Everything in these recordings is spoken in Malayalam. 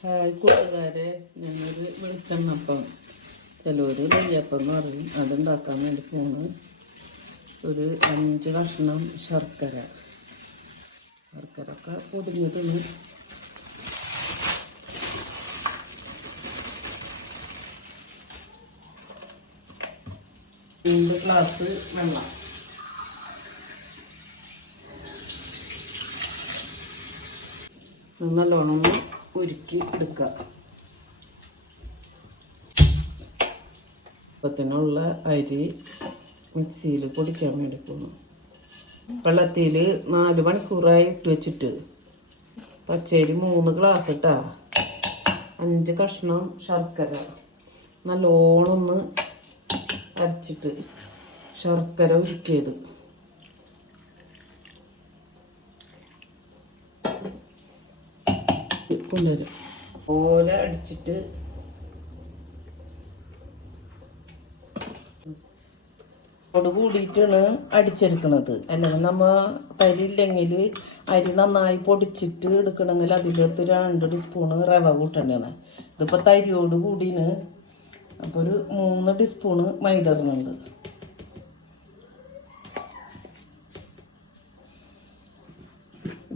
ഹായ് കൂട്ടുകാരെ, ഞാനൊരു വെളിച്ചെണ്ണപ്പം, ചിലവർ നെയ്യപ്പം എന്ന് പറയും, അതുണ്ടാക്കാൻ വേണ്ടി പോണ്. ഒരു 5 കഷ്ണം ശർക്കര ഒക്കെ പൊടിഞ്ഞതിന് 3 ഗ്ലാസ് വെള്ളം, നല്ലോണം ഉരുക്കി എടുക്കുക. അപ്പത്തിനുള്ള അരി മിക്സിയിൽ പൊടിക്കാൻ വേണ്ടി പോകുന്നു. വെള്ളത്തിൽ 4 മണിക്കൂറായി ഇട്ട് വെച്ചിട്ട് പച്ചരി 3 ഗ്ലാസ് ഇട്ടാ 5 കഷ്ണം ശർക്കര നല്ലോണം ഒന്ന് അരച്ചിട്ട് ശർക്കര ഉരുക്കിയത് കൊണ്ടുവരും പോലെ അടിച്ചിട്ട് ോട് കൂടിയിട്ടാണ് അടിച്ചെടുക്കണത്. അല്ലെങ്കിൽ നമ്മൾ തരില്ലെങ്കിൽ അരി നന്നായി പൊടിച്ചിട്ട് എടുക്കണമെങ്കിൽ അതിലേക്ക് 2 ടീസ്പൂണ് റവ കൂട്ടേണ്ടതാണ്. ഇതിപ്പോൾ തരിയോട് കൂടിന്, അപ്പോൾ ഒരു 3 ടീസ്പൂണ് മൈദ ഇടുന്നുണ്ട്.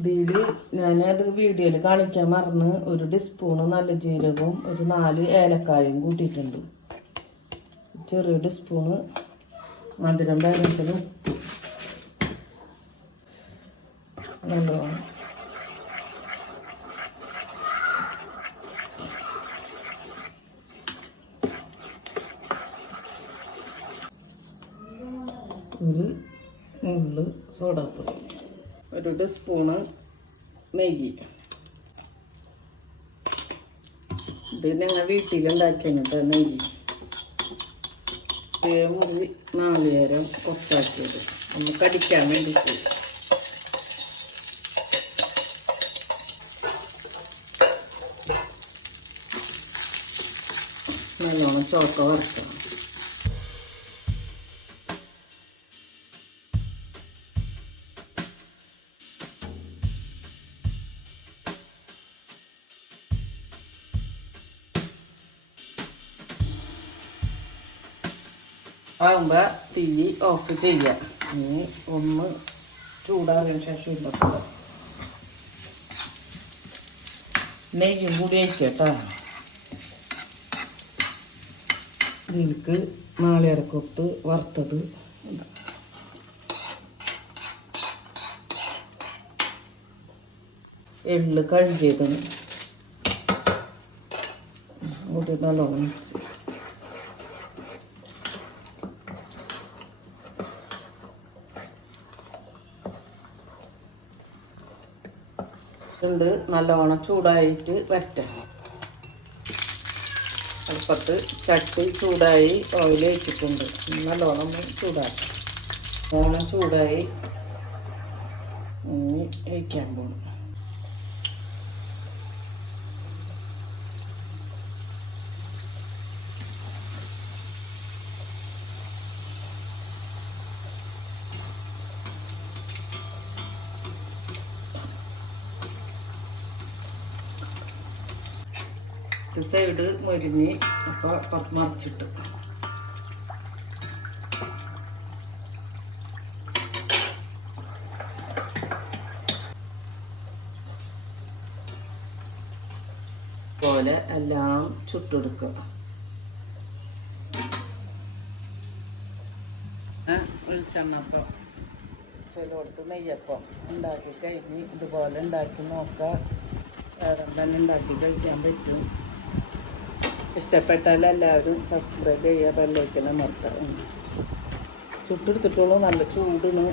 ഇതിൽ ഞാനത് വീഡിയോയിൽ കാണിക്കാൻ മറന്ന് 1 ടീസ്പൂണ് നല്ല ജീരകവും ഒരു 4 ഏലക്കായും കൂട്ടിയിട്ടുണ്ട്. ചെറിയ ടീസ്പൂണ് മധുരം പാകത്തിന് ഉപ്പ് നല്ലോണം ഒരു നുള്ള് സോഡാപ്പൊടി, 1 ടീസ്പൂണ് നെയ്യ്. ഇത് ഞങ്ങൾ വീട്ടിലുണ്ടാക്കിയിട്ട് നെയ്യ്. മുറി നാളികേരം കൊത്താക്കിയത് നമുക്ക് അടിക്കാൻ വേണ്ടിയിട്ട്. നല്ലോണം ചോക്ക വറുക്കണം. ആകുമ്പോൾ തീ ഓഫ് ചെയ്യുക. ഇനി ഒന്ന് ചൂടാറിയതിന് ശേഷം ഇല്ലപ്പോൾ നെയ്യും കൂടി വയ്ക്കട്ടോ. ഇതിലേക്ക് നാളികേരക്കൊത്ത് വറുത്തത്, എള്ള് കഴുകിയതിന് കൂടി നല്ലോണം മിക്സ്. ഉണ്ട് നല്ലോണം ചൂടായിട്ട് വരട്ടെ. അടുപ്പത്ത് ചട്ടി ചൂടായി ഓയിൽ വെച്ചിട്ടുണ്ട്. നല്ലോണം ചൂടാക്കി നല്ലോണം ചൂടായി ഒഴിക്കാൻ പോകും. സൈഡ് മൊരിഞ്ഞ് അപ്പോൾ മറിച്ചിട്ട് പോലെ എല്ലാം ചുട്ടെടുക്കുക. വെളിച്ചെണ്ണപ്പം ചിലയിടത്ത് നെയ്യപ്പം ഉണ്ടാക്കി കഴിഞ്ഞ് ഇതുപോലെ ഉണ്ടാക്കി നോക്കുക. വേറെ തന്നെ ഉണ്ടാക്കി കഴിക്കാൻ പറ്റും. ഇഷ്ടപ്പെട്ടാൽ എല്ലാവരും സബ്സ്ക്രൈബ് ചെയ്യുക, ബെല്ലൈക്കൺ അമർത്തുക. ചുട്ടെടുത്തിട്ടുള്ളൂ, നല്ല ചൂടിന്